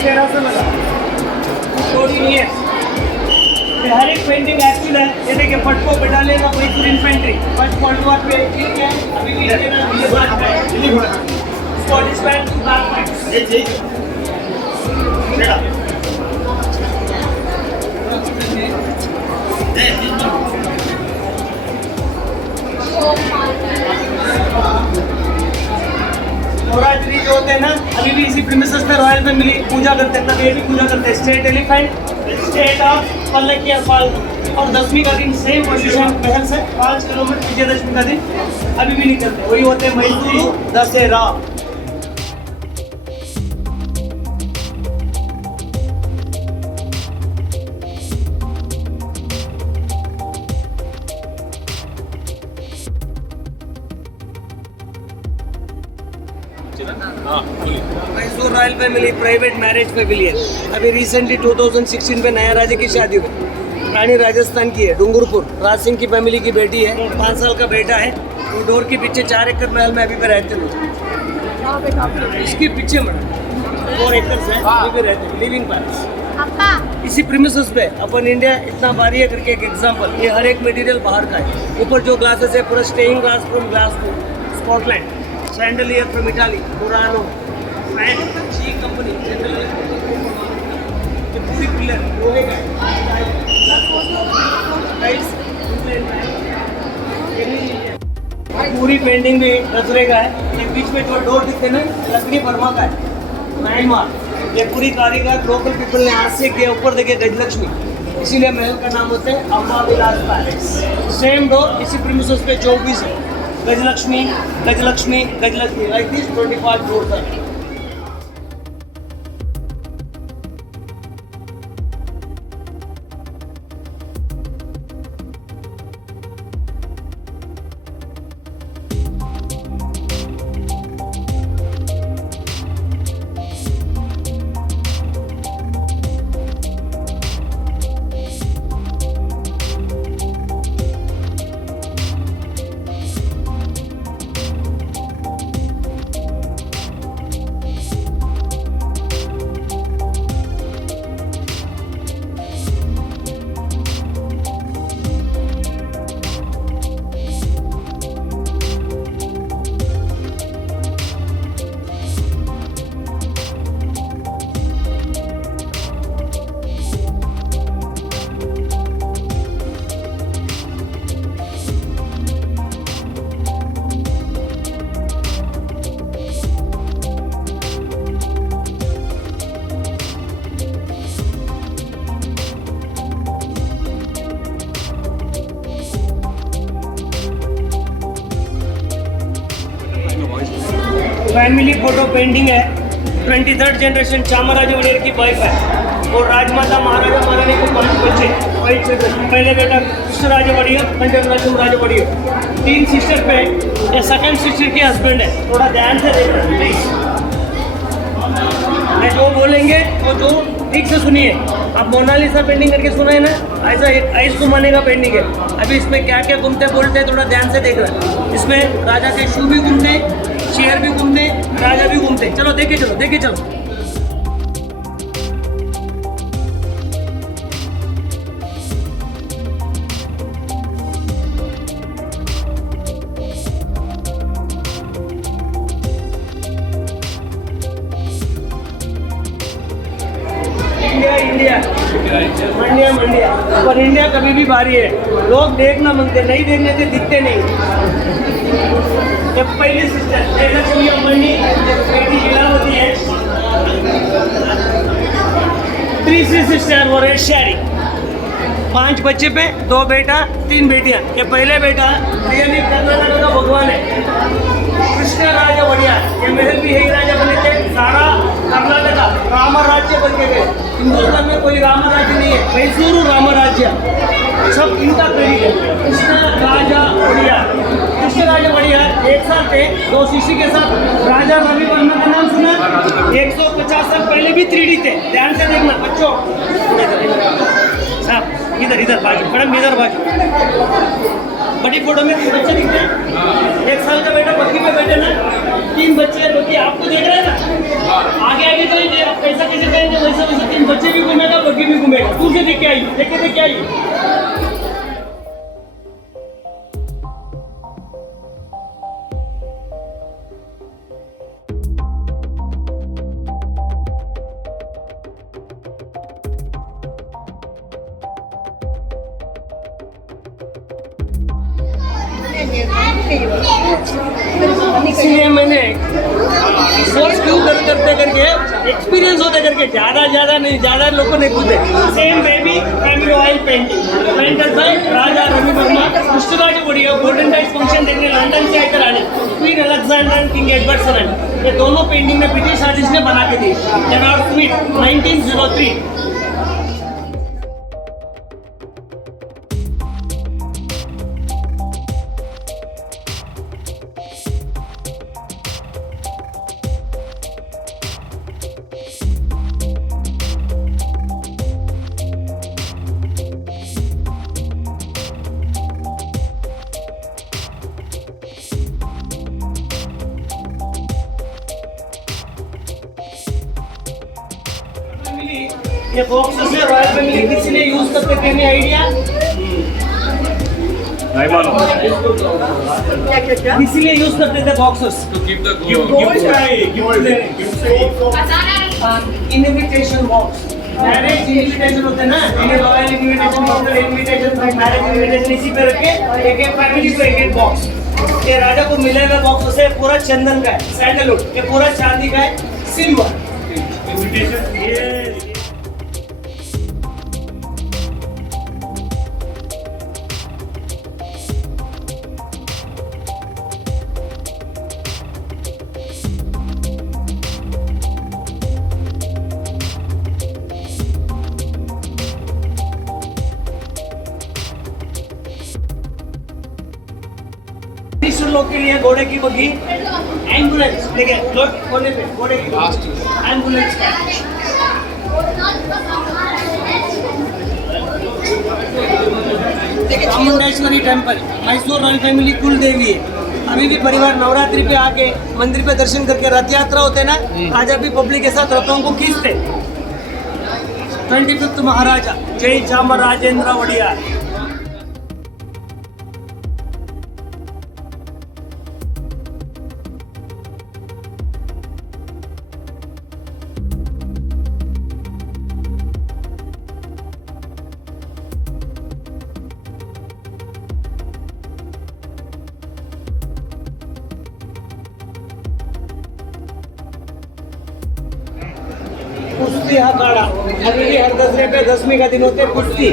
1300 लगा। स्टोरी नहीं है, ये हर एक पेंटिंग एक्चुअल है। ये देखिए फटको बटालियन का Mysore infantry First World war पे ठीक है, अभी भी Scottish band black pants. Navratri जो होते हैं ना, अभी भी इसी प्रीमिसेस पे रॉयल फैमिली पूजा करते हैं, तब ये भी पूजा करते हैं। स्टेट एलिफेंट, स्टेट ऑफ पल्लक या फाल, और 10वीं का दिन सेम पोजीशन पहल से 5 किलोमीटर विजयदशमी का दिन अभी भी नहीं चलते। वही होते हैं Mysore Dussehra. Mysore royal family private marriage Pavilion. अभी रिसेंटली 2016 में नया राजा की शादी हुई। रानी राजस्थान की है, डूंगरपुर। राज सिंह की फैमिली की बेटी है, 5 साल का बेटा है। वो डोर के पीछे 4 एकड़ महल में अभी भी रहते लोग। इसके पीछे में 4 एकड़ है, अभी भी रहते लिविंग पैलेस। इसी प्रीमिसेस पे अपन इंडिया इतना भारी है करके एक एग्जांपल। ये हर एक मटेरियल बाहर का है। ऊपर जो ग्लासेस है पूरा stained glass from Glasgow Scotland, chandelier from Italy, Murano and जी कंपनी सैंडलियर। ये पूरी पिलर लोहे का है, पूरी पेंटिंग भी दसरे का है। ये बीच में जो डोर दिखते ना, लकड़ी बर्मा का है, म्यांमार। ये पूरी कारीगर लोकल पीपल ने हाथ से किया। ऊपर देखिए गजलक्ष्मी, इसीलिए महल का नाम होता है अम्बा विलास पैलेस। सेम डोर इसी प्रीमिसेस पे 24 है। Gajalakshmi Gajalakshmi Gajalakshmi, like this 25 doors है। फैमिली फोटो पेंटिंग है। 23rd जनरेशन चामराजा वड़ियर की वाइफ है। और राजमाता महाराजा महारानी को 5 बच्चे। पहले बेटा कृष्णराजा वड़ियर, नरसिंहराजा वड़ियर। 3 सिस्टर पे ये सेकंड सिस्टर के हस्बैंड है। थोड़ा ध्यान से देखना प्लीज, मैं जो बोलेंगे वो जो ठीक से सुनिए। आप मोनालिसा पेंटिंग करके सुना है ना, ऐसा आइस घुमाने का पेंटिंग है। अभी इसमें क्या क्या घूमते बोलते हैं, थोड़ा ध्यान से देखना। इसमें राजा के शू भी घूमते, चेयर भी घूमते, राजा भी घूमते। चलो देखे चलो, देखे चलो। इंडिया इंडिया मंडिया मंडिया, पर इंडिया कभी भी भारी है। लोग देखना मांगते, नहीं देखने से दिखते नहीं। जब पहली सिस्टर लक्ष्मी अम्बानी बेटी लीलावती है। 3 सिस्टर और 8 शहरी। 5 बच्चे पे 2 बेटा 3 बेटियां। ये पहले बेटा रियली कर्नाटक का भगवान है, कृष्णराजा वड़ियर। ये महल भी यही राजा बने थे। सारा कर्नाटक राम राज्य बन के गए। हिंदुस्तान में कोई राम राज्य नहीं है, मैसूर राम राज्य सब इनका क्रेडिट है। कृष्णराजा वड़ियर, कृष्णराजा वड़ियर 1 साल थे 2 शिष्य के साथ। राजा रवि वर्मा का नाम सुना? 150 साल पहले भी 3D थे। ध्यान से देखना बच्चों, साहब इधर इधर बाजू, मैडम इधर बाजू। बड़ी फोटो में बच्चे दिखते हैं। 1 साल का बेटा बग्गी पे बैठे ना, 3 बच्चे हैं। आपको देख रहे हैं ना, आगे आगे चलिए। पैसा कैसे करेंगे, वैसे वैसे 3 बच्चे भी घूमेगा, बग्गी भी घूमेगा। तू से देख के आई, देख के आई। इसलिए मैंने रिसर्च क्यों करते करके एक्सपीरियंस होते करके ज़्यादा लोगों ने पूछे। Same baby family oil painting painted by Raja Ravi Varma पुष्टराज बढ़िया गोल्डन टाइज फंक्शन देखने लंदन से आकर आने queen Alexander and king Edward seven, ये दोनों पेंटिंग में ब्रिटिश आर्टिस्ट ने बना के दी। Lennard Smith 1903। ये बॉक्सेस है रॉयल फैमिली, किसी ने यूज करते थे? नहीं आइडिया, नहीं मालूम। किसी ने यूज करते थे boxes To keep the invitation box. Marriage invitation होते हैं ना, ये royal invitation, model invitation, marriage invitation, इसी पे रखे एक एक फैमिली को एक एक बॉक्स। ये राजा को मिले हुए बॉक्स है, पूरा चंदन का है, सैंडलवुड, ये पूरा चांदी का है, सिल्वर इनविटेशन। ये लोग के लिए घोड़े की बग्गी, एम्बुलेंस, ठीक है, लोग कोने पे घोड़े की एम्बुलेंस का। Chamundeshwari temple, Mysore royal family कुल देवी है। अभी भी परिवार नवरात्रि पे आके मंदिर पे दर्शन करके रथ यात्रा होते ना, आज अभी पब्लिक के साथ रथों को खींचते। 25th महाराजा जय चामराजेंद्र वड़ियार। कुश्ती अखाड़ा अभी भी हर दसरे पे 10वीं का दिन होते हैं कुश्ती।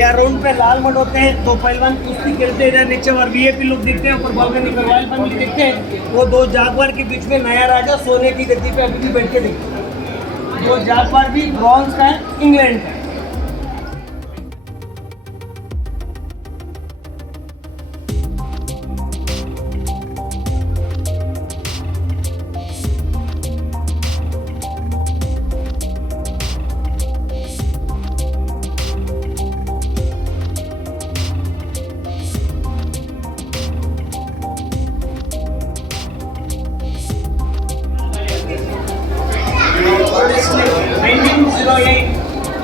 या राउंड पे लाल मट होते हैं, दो पहलवान कुश्ती खेलते हैं, इधर नीचे और वीआईपी लोग दिखते हैं, ऊपर बालकनी पे रॉयल फैमिली दिखते हैं। वो दो जागवार के बीच में नया राजा सोने की गद्दी पे अभी भी बैठ के दिखते हैं। वो जागवार भी ब्रॉन्ज का है, इंग्लैंड का है।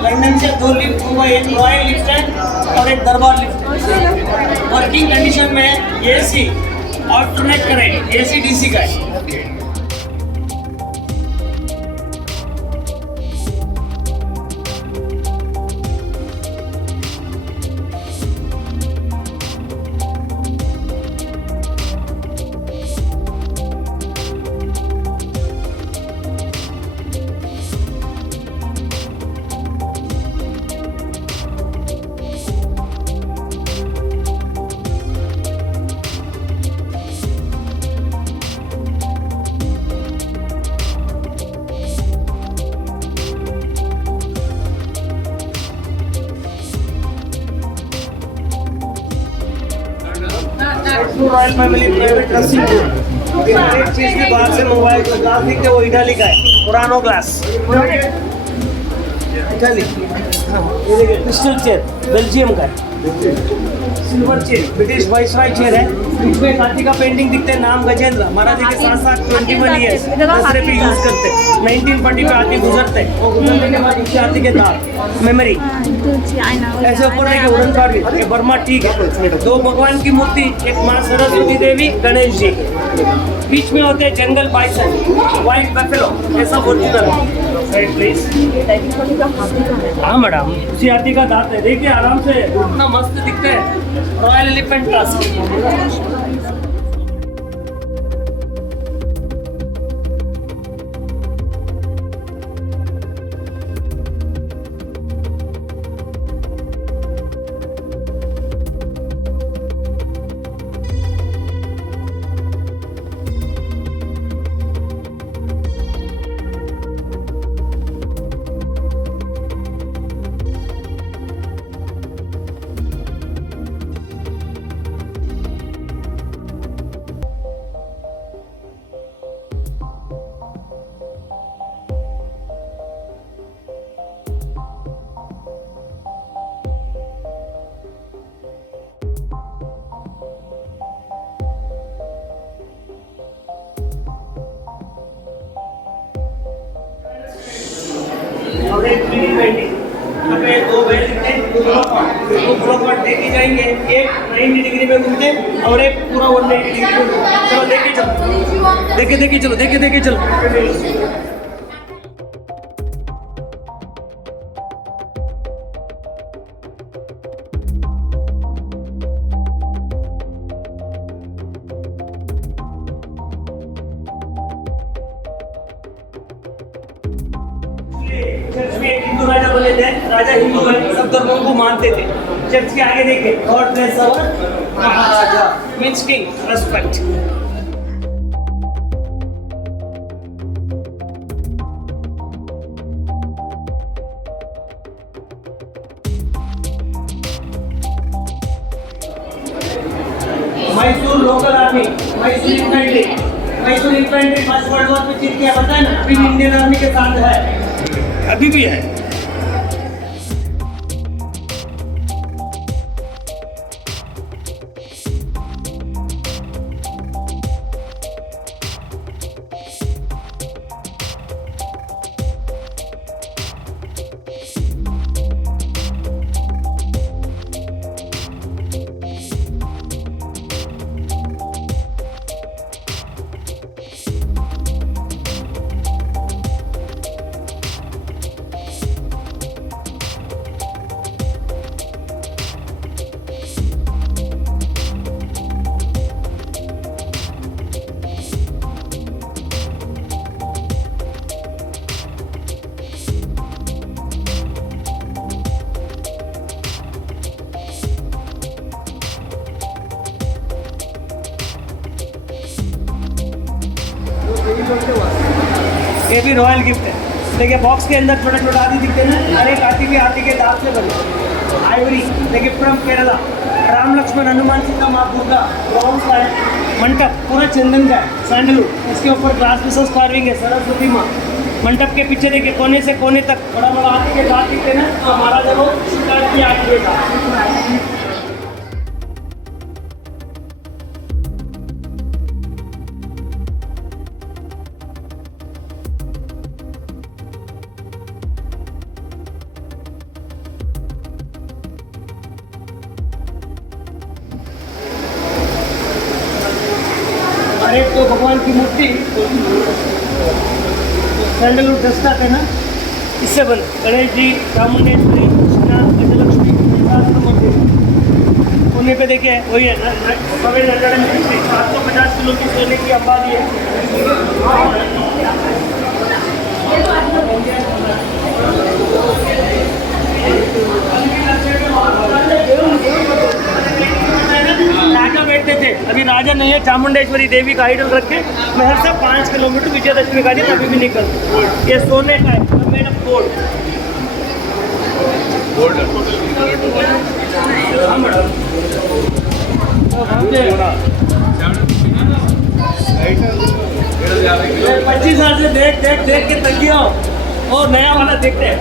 लंदन से 2 लिफ्ट हुआ, एक रॉयल लिफ्ट है और एक दरबार लिफ्ट है। वर्किंग कंडीशन में AC alternate current, AC DC का है। Royal family private dressing room, एक चीज भी बाहर से मंगवाया जो ग्लास दिखते वो इटाली का है, पुरानो ग्लास इटाली। हाँ, ये देखिए क्रिस्टल चेयर बेल्जियम का है। Silver chair, British viceroy chair है। इसमें हाथी का पेंटिंग दिखते हैं, नाम गजेंद्र, महाराजा के साथ साथ 21 ईयर्स दसरे पे यूज करते हैं। 1940 पे हाथी गुजरते हैं, वो गुजरने के बाद इसके हाथी के दांत मेमोरी ऐसे ऊपर है कि वुडन कार्विंग, ये बर्मा टीक है। दो भगवान की मूर्ति, एक माँ सरस्वती देवी, गणेश जी, बीच में होते हैं जंगल बाइसन, व्हाइट बफेलो, ऐसा ओरिजिनल साइड प्लीज। हाँ मैडम, उसी हाथी का दांत है, देखिए आराम से, इतना मस्त दिखते हैं। Royal elephant tusk. और एक ग्रीन पेंटिंग, यहाँ पे दो बैल दिखते हैं, दो प्रोपर देखे जाएंगे, एक 90 डिग्री में घूमते हैं और एक पूरा 180 डिग्री में घूमते हैं। चलो देखे चलो, देखे चलो, देखे चलो। चर्च में एक हिंदू राजा बने थे, राजा हिंदू है, सब धर्मों को मानते थे। चर्च के आगे देखिए, God bless our Maharaja, means king, respect. Mysore local army, Mysore infantry First World War में जीत गया, पता है ना, अभी इंडियन आर्मी के साथ है, अभी भी है। ये भी रॉयल गिफ्ट है। देखिए बॉक्स के अंदर छोटे छोटे हाथी दिखते हैं ना, हर एक हाथी भी हाथी के दांत से बने। आइवरी, देखिए फ्रॉम केरला, राम लक्ष्मण हनुमान सीता माँ दुर्गा, ब्रॉन्ज का है। मंडप पूरा चंदन का है, सैंडलवुड, इसके ऊपर ग्लास पीसेस कार्विंग है, सरस्वती माँ। मंडप के पीछे देखिए कोने से कोने तक बड़ा बड़ा हाथी के दांत दिखते हैं ना, तो महाराजा लोग शिकार किया हाथी का। एक तो भगवान की मूर्ति सैंडलवुड डस्ट है ना, इससे बने गणेश जी, चामुंडेश्वरी, कृष्णा, गजलक्ष्मी, कोने पे देखिए वही है 750 किलो की सोने की अंबारी है। राजा बैठते थे, अभी राजा नहीं है, चामुंडेश्वरी देवी का आइडल रख के महल से 5 किलोमीटर विजयदशमी का दिन अभी भी निकल। ये सोने का है, मेड ऑफ गोल्ड। हाँ मैडम, 25 साल से देख देख देख के तक गया और नया वाला देखते हैं।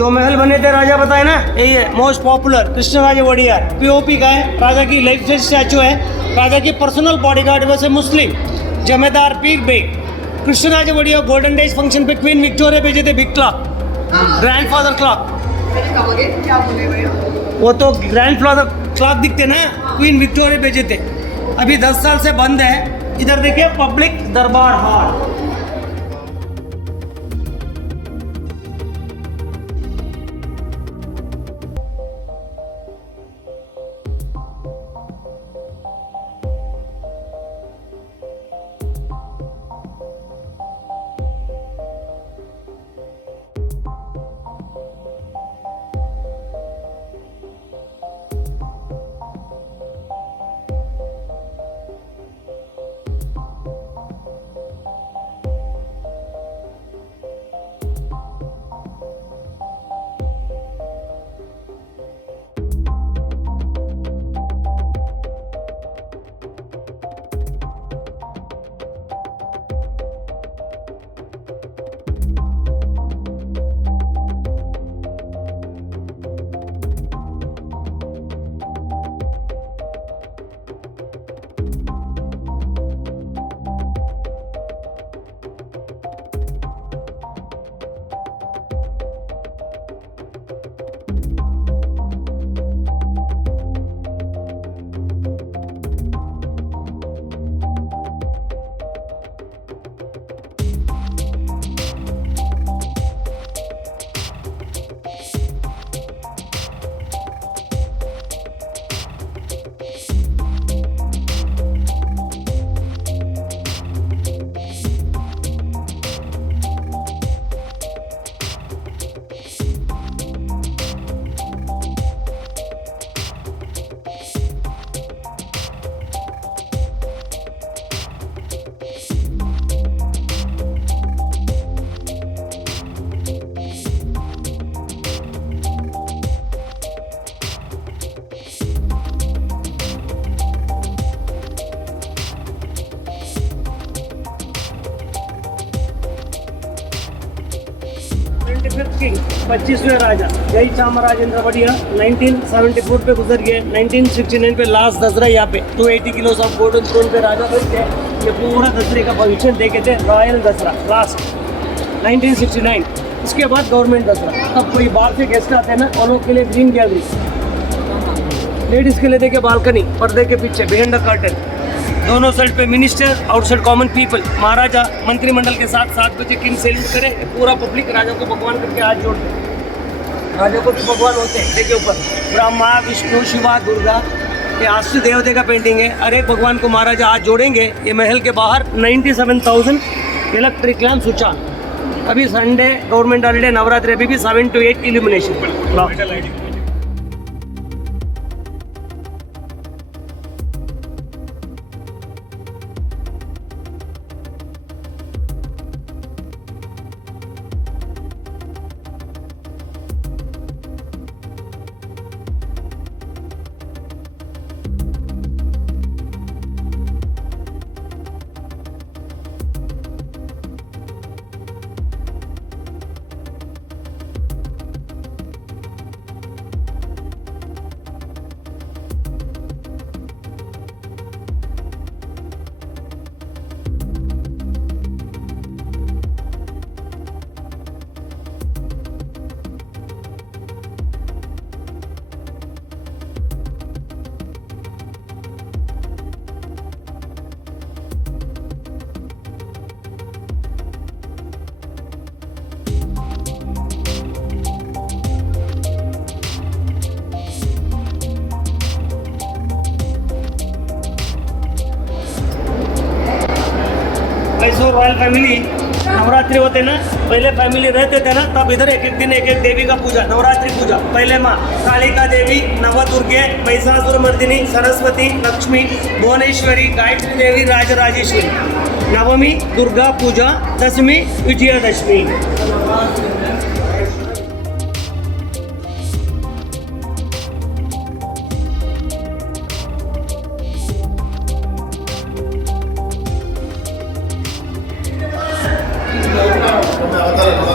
जो महल बने थे राजा बताए ना, यही है most popular Krishnaraja Wodeyar. POP का है, राजा की लाइफ साइज स्टैचू है, राजा की पर्सनल बॉडीगार्ड वैसे मुस्लिम जमेदार Pir Beg. Krishnaraja Wodeyar golden days function पे क्वीन विक्टोरिया भेजे थे बिग क्लॉक, ग्रैंडफादर क्लॉक। क्या बोले भैया? वो तो ग्रैंडफादर क्लॉक दिखते ना, क्वीन विक्टोरिया भेजे थे। अभी 10 साल से बंद है। इधर देखिए पब्लिक दरबार हॉल। किंग 25वें राजा जय चामराजेंद्र वोडियार 1974 पे गुजर गए। 1969 पे लास्ट दसरा यहाँ पे 280 किलो ऑफ गोल्डन थ्रोन पे राजा बैठे। ये पूरा दसरे का फंक्शन देखे थे, रॉयल दसरा लास्ट 1969। इसके बाद गवर्नमेंट दसरा। तब कोई बाहर से गेस्ट आते हैं ना, उन लोग के लिए ग्रीन गैलरी, लेडीज के लिए देखे बालकनी, पर्दे के पीछे बिहाइंड द कर्टन, दोनों साइड पे मिनिस्टर, आउटसाइड कॉमन पीपल। महाराजा मंत्रिमंडल के साथ 7 बजे किंग सैल्यूट करे। पूरा पब्लिक राजा को भगवान करके हाथ जोड़ते। राजा को भी भगवान होते हैं। देखिए ऊपर ब्रह्मा विष्णु शिवा दुर्गा, ये आश्रित देवते का पेंटिंग है। हर एक भगवान को महाराजा हाथ जोड़ेंगे। ये महल के बाहर 97,000 इलेक्ट्रिक लैम्प स्विच ऑन। अभी संडे गवर्नमेंट हॉलीडे, नवरात्रि, अभी भी 7 to 8 illumination. Mysore royal family Navratri होते ना, पहले फैमिली रहते थे ना, तब इधर एक एक दिन एक एक देवी का पूजा, नवरात्रि पूजा। पहले माँ Kalika Devi, Navadurge, Mahishasura Mardini, Saraswati, Lakshmi, Bhuvaneshwari, Gayatri Devi, Rajarajeshwari. Navami Durga Puja, Dashami Vijayadashami.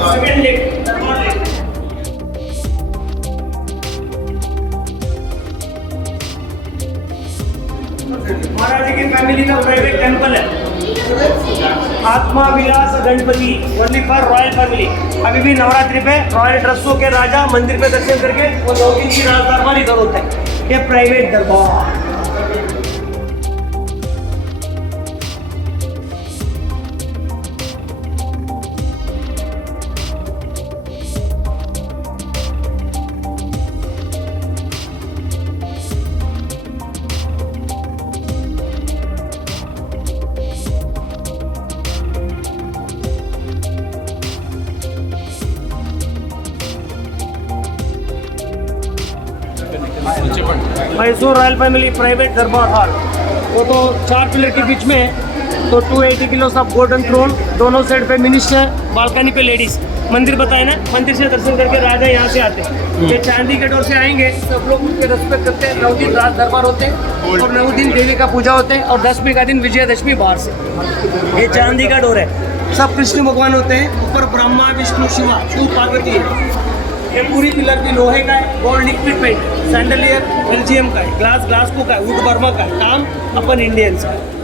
Second lift, Atma Vilas Ganapati only for royal family. अभी भी नवरात्रि पे रॉयल ड्रेसों के राजा मंदिर पे दर्शन करके वो 9 दिन की राज दरबार इधर होता है। ये प्राइवेट दरबार। मैसूर रॉयल फैमिली प्राइवेट दरबार हॉल, वो तो 4 पिलर के बीच में है। तो 280 किलो ऑफ गोल्डन थ्रोन, दोनों साइड पे मिनिस्टर, बालकनी पे लेडीज। मंदिर बताए ना, मंदिर से दर्शन करके राजा यहाँ से आते हैं। ये चांदी के डोर से आएंगे, सब लोग उनके रेस्पेक्ट करते हैं। 9 दिन रात दरबार होते हैं और 9 दिन देवी का पूजा होते हैं और 10वीं का दिन विजयदशमी बाहर से। ये चांदी का डोर है, सब कृष्ण भगवान होते हैं। ऊपर ब्रह्मा विष्णु शिवा शिव पार्वती है। ये पूरी पिलर भी लोहे का है, गोल्ड लिक्विड पेंट, सैंडलियर बेल्जियम का है, ग्लास को का है, वुड बर्मा का है। काम अपन इंडियंस का है।